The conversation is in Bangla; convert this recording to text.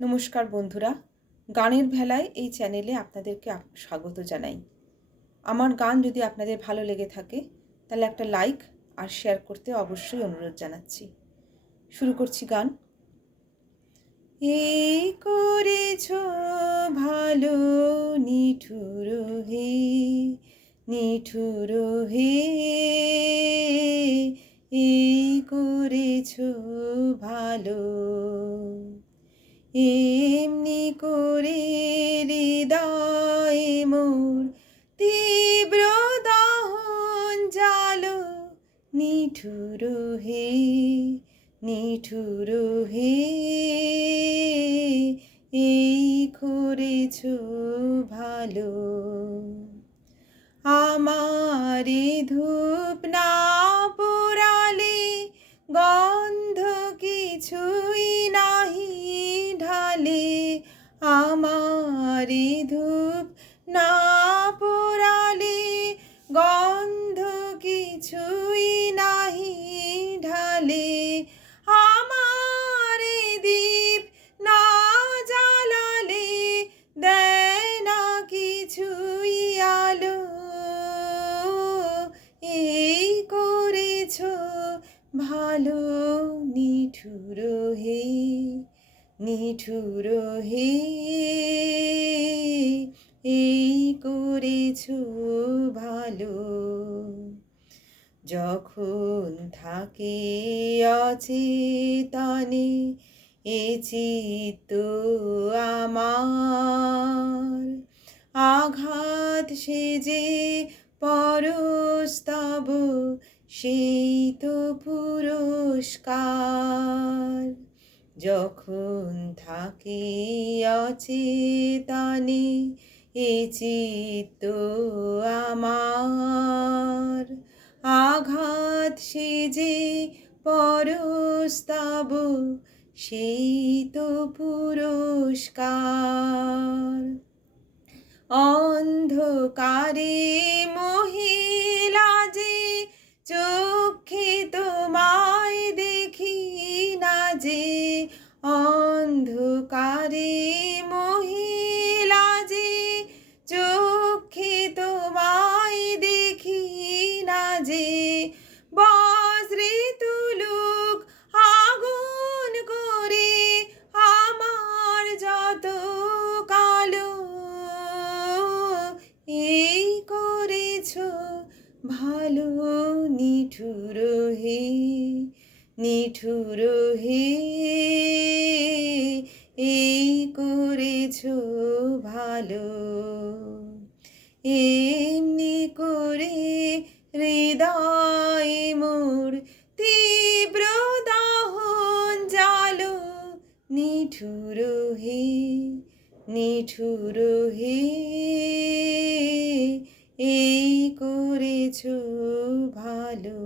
নমস্কার বন্ধুরা, গানের ভেলায় এই চ্যানেলে আপনাদেরকে স্বাগত জানাই। আমার গান যদি আপনাদের ভালো লেগে থাকে তাহলে একটা লাইক আর শেয়ার করতে অবশ্যই অনুরোধ জানাচ্ছি। শুরু করছি গান। এই করেছ ভালো নিঠুর হে, নিঠুর হে, এই করেছ ভালো, এমনি করে হৃদয় মোর তীব্র দহন জালো, নিঠুর হে, নিঠুর হে, এই করেছ ভালো। আমারে ধূপ না পোড়ালে গন্ধ কিছুই নাহি ঢালে, আমারে ধূপ না পোড়ালে গন্ধ কিছুই নাহি ঢালে, আমারে দীপ না জ্বালালে দেয় না কিছুই আলো, এই করেছ ভালো নিঠুর হে, নিঠুর হে, এই করেছ ভালো। যখন থাকে অচেতনে এ চিত্ত আমার, আঘাত সেজে পরস্তব সেই তো পুরস্কার। যখন থাকে অচেতনে এ চিত্ত আমার, আঘাত সেজে পরস্তব সেই তো পুরস্কার। অন্ধকারে মহিলা যে চোখে তোমায় দেখি না যে, অন্ধকারে মহিলা যে চোখে তোমায় দেখি না যে, বজ্রে তুলুক আগুন করে আমার যত কালো, এই করেছ ভালো নিঠুর হে, নিঠুর হে, এই করেছ ভালো। এমনি করে হৃদয় মোর তীব্র দহন জালো, নিঠুর হে, নিঠুর হে, এই করেছ ভালো।